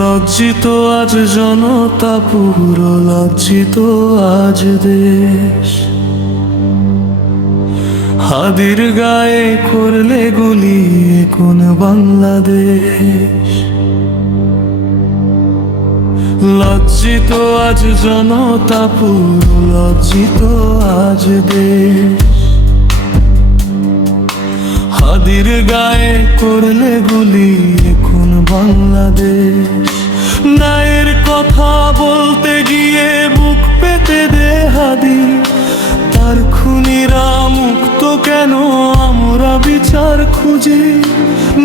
লজ্জিত আজ জনতা, পুরো লজ্জিত আজ দেশ। হাদির গায়ে করলে গুলি কোন বাংলাদেশ। লজ্জিত আজ জনতা, পুরো লজ্জিত আজ দেশ। হাদির গায়ে করলে গুলি কোন বাংলাদেশ। ন্যায়ের কথা বলতে গিয়ে বুক পেতে দে হাদি, তার খুনিরা মুক্ত কেন আমরা বিচার খুঁজি।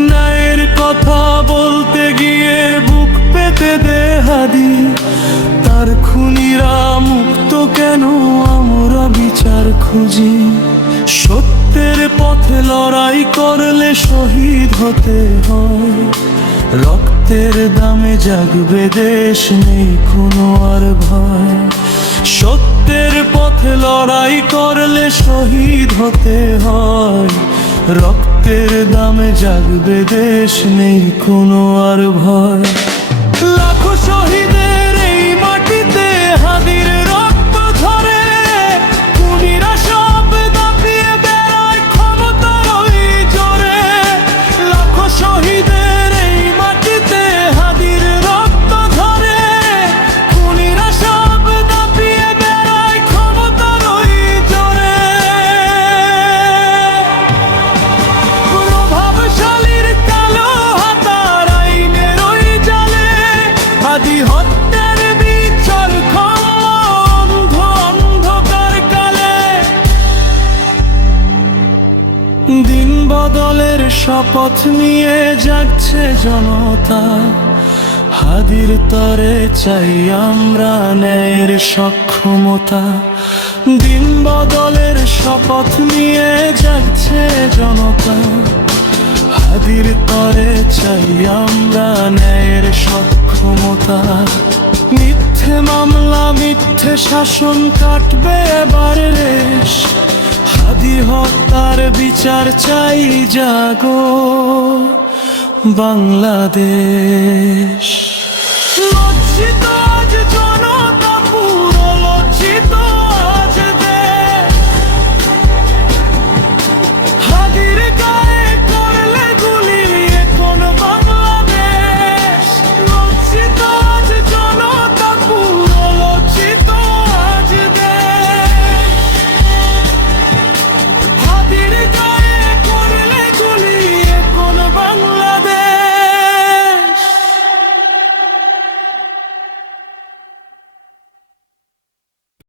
ন্যায়ের কথা বলতে গিয়ে বুক পেতে দে হাদি, তার খুনিরা মুক্ত কেন আমরা বিচার খুঁজি। সত্যের পথে লড়াই করলে শহীদ হতে হয়, রক্তের দামে জাগবে দেশ, নেই কোনো আর ভয়। সত্যের পথে লড়াই করলে শহীদ হতে হয়, রক্তের দামে জাগবে দেশ, নেই কোনো আর ভয়। লাখো শহীদের এই মাটিতে হাদির রক্ত ঝরে, খুনিরা সব দাপিয়ে বেড়ায় ক্ষমতার ওই জোরে। লাখো শহীদের এই মাটিতে হাদির রক্ত ঝরে, খুনিরা সব দাপিয়ে বেড়ায় ক্ষমতার ওই জোরে। প্রভাবশালীর কালো হাতার আইনের ওই জালে, হাদি হত্যার বিচার অন্ধ অন্ধকার কালে। দিন বদলের শপথ নিয়ে জাগছে জনতা, হাদির তরে চাই আমরা ন্যায়ের সক্ষমতা। দিন বদলের শপথ নিয়ে জাগছে জনতা, হাদির তরে চাই আমরা ন্যায়ের সক্ষমতা। মিথ্যে মামলা মিথ্যে শাসন কাটবে এবার রেশ, হাদি হত্যার বিচার চাই, জাগো বাংলাদেশ।